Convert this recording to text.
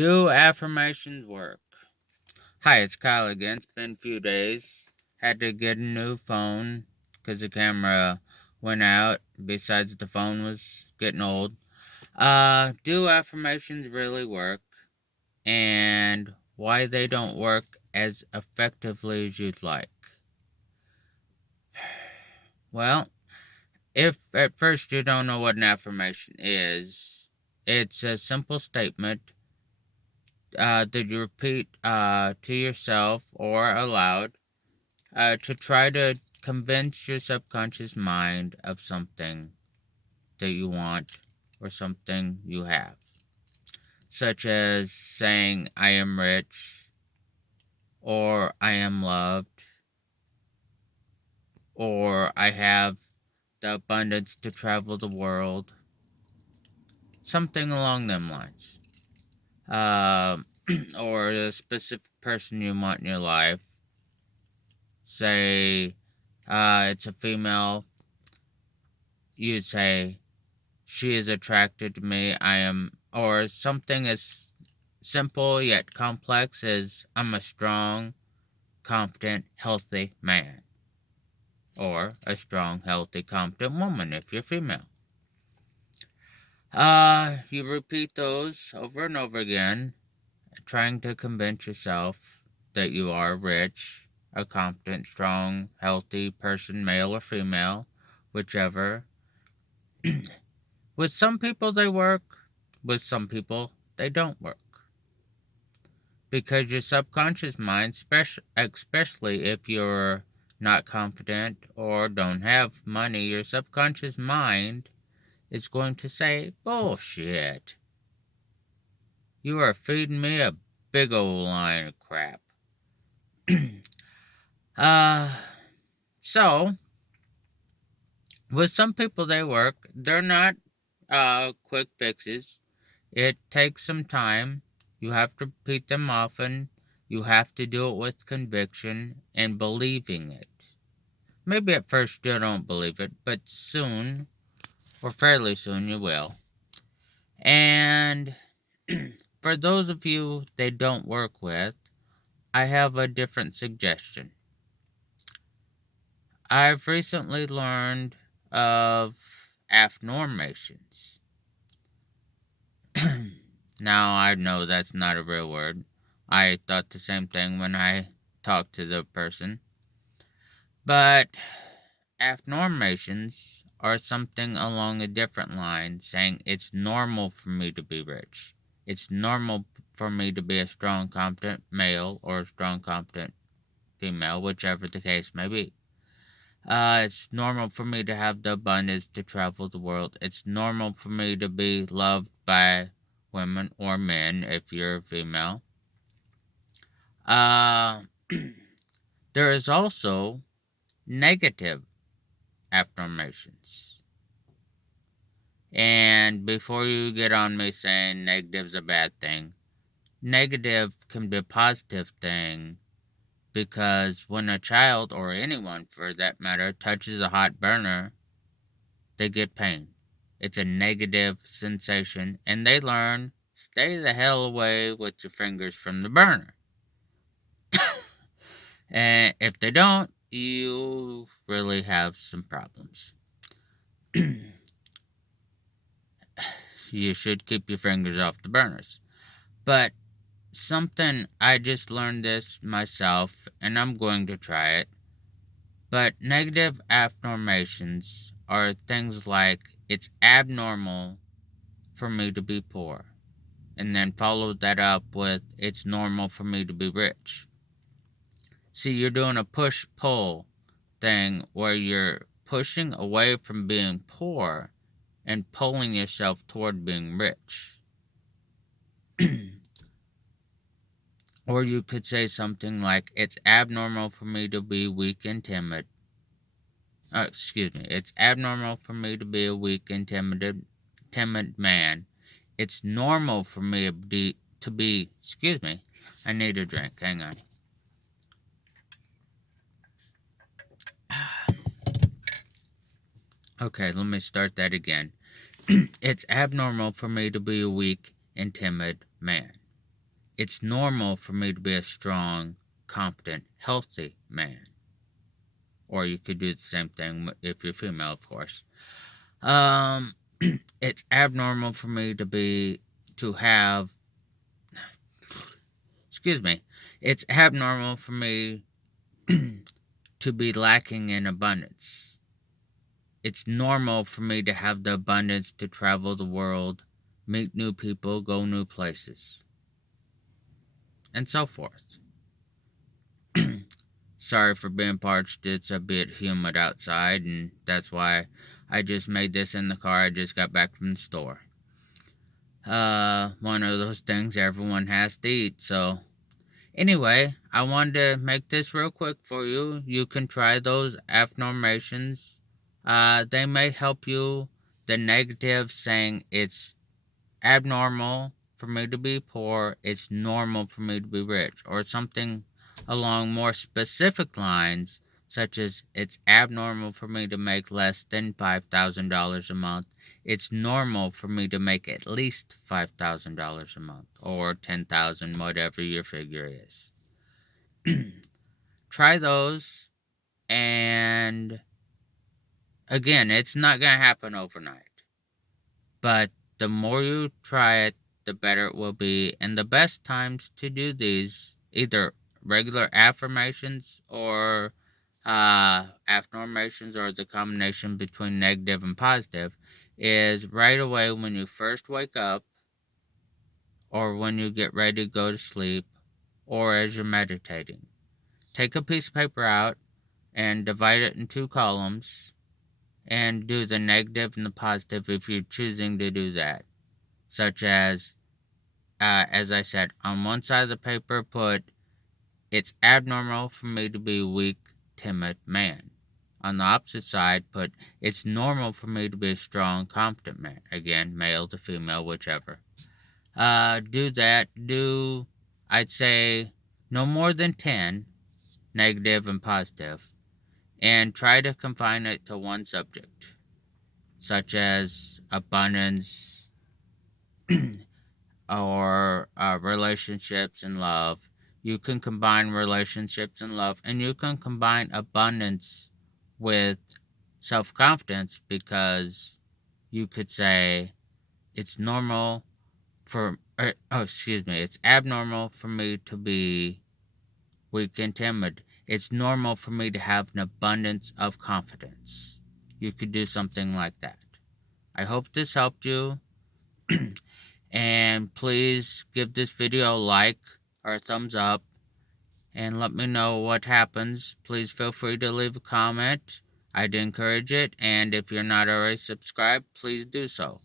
Do affirmations work? Hi, it's Kyle again. It's been a few days. Had to get a new phone because the camera went out. Besides, the phone was getting old. Do affirmations really work? And why they don't work as effectively as you'd like? Well, if at first you don't know what an affirmation is, it's a simple statement that you repeat to yourself or aloud to try to convince your subconscious mind of something that you want or something you have, such as saying, I am rich, or I am loved, or I have the abundance to travel the world, something along them lines. Um, or a specific person you want in your life. Say, it's a female, you'd say, she is attracted to me, I am, or something as simple yet complex as I'm a strong, confident, healthy man. Or a strong, healthy, competent woman if you're female. You repeat those over and over again, trying to convince yourself that you are rich, a competent, strong, healthy person, male or female, whichever. With some people they work, with some people they don't work. Because your subconscious mind, especially if you're not confident or don't have money, your subconscious mind is going to say, bullshit. You are feeding me a big old line of crap. uh, so, with some people they work, they're not quick fixes. It takes some time. You have to repeat them often. You have to do it with conviction and believing it. Maybe at first you don't believe it, but soon, or fairly soon, you will. And for those of you they don't work with, I have a different suggestion. I've recently learned of afnormations. Now, I know that's not a real word. I thought the same thing when I talked to the person. But affirmations are something along a different line, saying it's normal for me to be rich. It's normal for me to be a strong, competent male or a strong, competent female, whichever the case may be. It's normal for me to have the abundance to travel the world. It's normal for me to be loved by women or men if you're a female. Uh, there is also negative affirmations. And before you get on me saying negative's a bad thing, negative can be a positive thing because when a child, or anyone for that matter, touches a hot burner, they get pain. It's a negative sensation, and they learn stay the hell away with your fingers from the burner. And if they don't, you really have some problems. You should keep your fingers off the burners. But something, I just learned this myself, and I'm going to try it. But negative affirmations are things like, it's abnormal for me to be poor. And then follow that up with, it's normal for me to be rich. See, you're doing a push-pull thing where you're pushing away from being poor and pulling yourself toward being rich. Or you could say something like, it's abnormal for me to be weak and timid. It's abnormal for me to be a weak and timid man. It's normal for me to be, I need a drink, hang on. Okay, let me start that again. It's abnormal for me to be a weak and timid man. it's normal for me to be a strong, competent, healthy man. Or you could do the same thing if you're female, of course. Um, it's abnormal for me to have, excuse me, it's abnormal for me to be lacking in abundance. It's normal for me to have the abundance to travel the world, meet new people, go new places, and so forth. Sorry for being parched. It's a bit humid outside, and that's why I just made this in the car. I just got back from the store. One of those things everyone has to eat, so. Anyway, I wanted to make this real quick for you. You can try those affirmations. They may help you. The negative saying it's abnormal for me to be poor, it's normal for me to be rich, or something along more specific lines, such as it's abnormal for me to make less than $5,000 a month. It's normal for me to make at least $5,000 a month, or 10,000, whatever your figure is. Try those, and again, it's not going to happen overnight. But the more you try it, the better it will be. And the best times to do these, either regular affirmations or affirmations, or the combination between negative and positive, is right away when you first wake up, or when you get ready to go to sleep, or as you're meditating. Take a piece of paper out and divide it in two columns and do the negative and the positive if you're choosing to do that. Such as I said, on one side of the paper, put, it's abnormal for me to be a weak, timid man. On the opposite side, put, it's normal for me to be a strong, competent man. Again, male to female, whichever. Do that. I'd say, no more than 10, negative and positive, and try to confine it to one subject, such as abundance, or relationships and love. You can combine relationships and love, and you can combine abundance with self confidence, because you could say it's normal it's abnormal for me to be weak and timid. It's normal for me to have an abundance of confidence. You could do something like that. I hope this helped you. And please give this video a like or a thumbs up and let me know what happens. Please feel free to leave a comment. I'd encourage it. And if you're not already subscribed, please do so.